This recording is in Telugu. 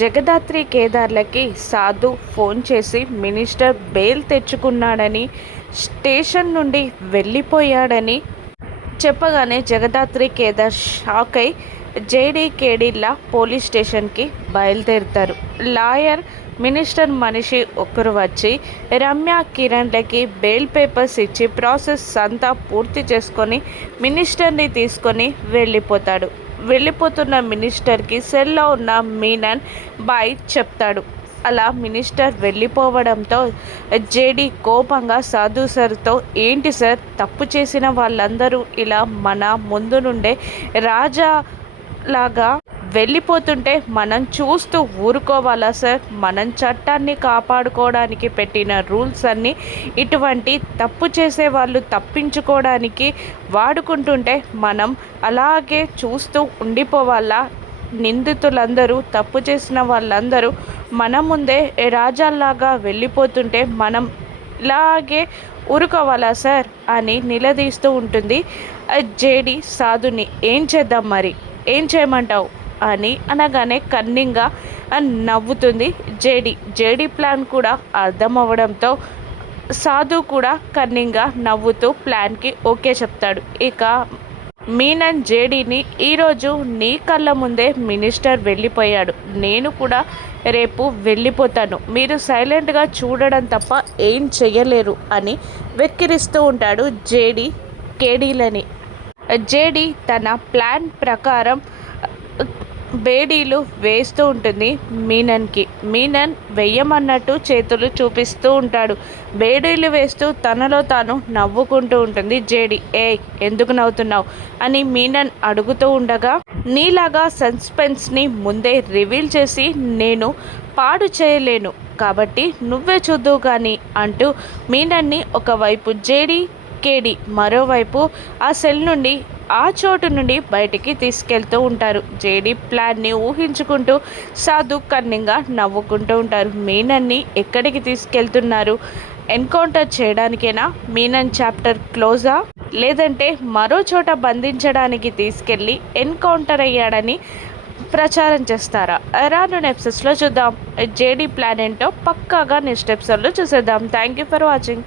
జగదాత్రి కేదార్లకి సాధు ఫోన్ చేసి మినిస్టర్ బెయిల్ తెచ్చుకున్నాడని, స్టేషన్ నుండి వెళ్ళిపోయాడని చెప్పగానే జగదాత్రి కేదార్ షాక్ అయి జేడీకేడీల పోలీస్ స్టేషన్కి బయలుదేరుతారు. లాయర్, మినిస్టర్ మనిషి ఒకరు వచ్చి రమ్య, కిరణ్లకి బెయిల్ పేపర్స్ ఇచ్చి ప్రాసెస్ అంతా పూర్తి చేసుకొని మినిస్టర్ని తీసుకొని వెళ్ళిపోతాడు. వెళ్ళిపోతున్న మినిస్టర్కి సెల్లో ఉన్న మీనన్ బాయ్ చెప్తాడు. అలా మినిస్టర్ వెళ్ళిపోవడంతో జేడీ కోపంగా సాధు సార్తో, ఏంటి సార్, తప్పు చేసిన వాళ్ళందరూ ఇలా మన ముందు నుండే రాజాలాగా వెళ్ళిపోతుంటే మనం చూస్తూ ఊరుకోవాలా సార్? మనం చట్టాన్ని కాపాడుకోవడానికి పెట్టిన రూల్స్ అన్నీ ఇటువంటి తప్పు చేసే వాళ్ళు తప్పించుకోవడానికి వాడుకుంటుంటే మనం అలాగే చూస్తూ ఉండిపోవాలా? నిందితులందరూ, తప్పు చేసిన వాళ్ళందరూ మన ముందే రాజాల్లాగా వెళ్ళిపోతుంటే మనం ఇలాగే ఊరుకోవాలా సార్ అని నిలదీస్తూ ఉంటుంది జేడీ సాధుని. ఏం చేద్దాం మరి, ఏం చేయమంటావు అని అనగానే కన్నింగా నవ్వుతుంది జేడీ. జేడీ ప్లాన్ కూడా అర్థం అవ్వడంతో సాధు కూడా కన్నింగా నవ్వుతూ ప్లాన్కి ఓకే చెప్తాడు. ఇక మీనన్ జేడీని, ఈరోజు నీ కళ్ళ ముందే మినిస్టర్ వెళ్ళిపోయాడు, నేను కూడా రేపు వెళ్ళిపోతాను, మీరు సైలెంట్గా చూడడం తప్ప ఏం చెయ్యలేరు అని వెక్కిరిస్తూ ఉంటాడు జేడీ కేడీలని. జేడీ తన ప్లాన్ ప్రకారం బేడీలు వేస్తూ ఉంటుంది మీనన్కి. మీనన్ వెయ్యమన్నట్టు చేతులు చూపిస్తూ ఉంటాడు. బేడీలు వేస్తూ తనలో తాను నవ్వుకుంటూ ఉంటుంది జేడీ. ఎందుకు నవ్వుతున్నావు అని మీనన్ అడుగుతూ ఉండగా, నీలాగా సస్పెన్స్ని ముందే రివీల్ చేసి నేను పాడు చేయలేను కాబట్టి నువ్వే చూద్దువు కానీ అంటూ మీనన్ని ఒకవైపు జేడీ, కేడీ మరోవైపు ఆ సెల్ నుండి, ఆ చోటు నుండి బయటికి తీసుకెళ్తూ ఉంటారు. జేడీ ప్లాన్ని ఊహించుకుంటూ సాధు కన్నింగా నవ్వుకుంటూ ఉంటారు. మీనన్ని ఎక్కడికి తీసుకెళ్తున్నారు? ఎన్కౌంటర్ చేయడానికేనా? మీనన్ చాప్టర్ క్లోజా, లేదంటే మరో చోట బంధించడానికి తీసుకెళ్ళి ఎన్కౌంటర్ అయ్యాడని ప్రచారం చేస్తారా? రానున్న ఎపిసోడ్స్లో చూద్దాం. జేడీ ప్లాన్ ఏంటో పక్కాగా నెక్స్ట్ ఎపిసోడ్లో చూసేద్దాం. Thank you for watching.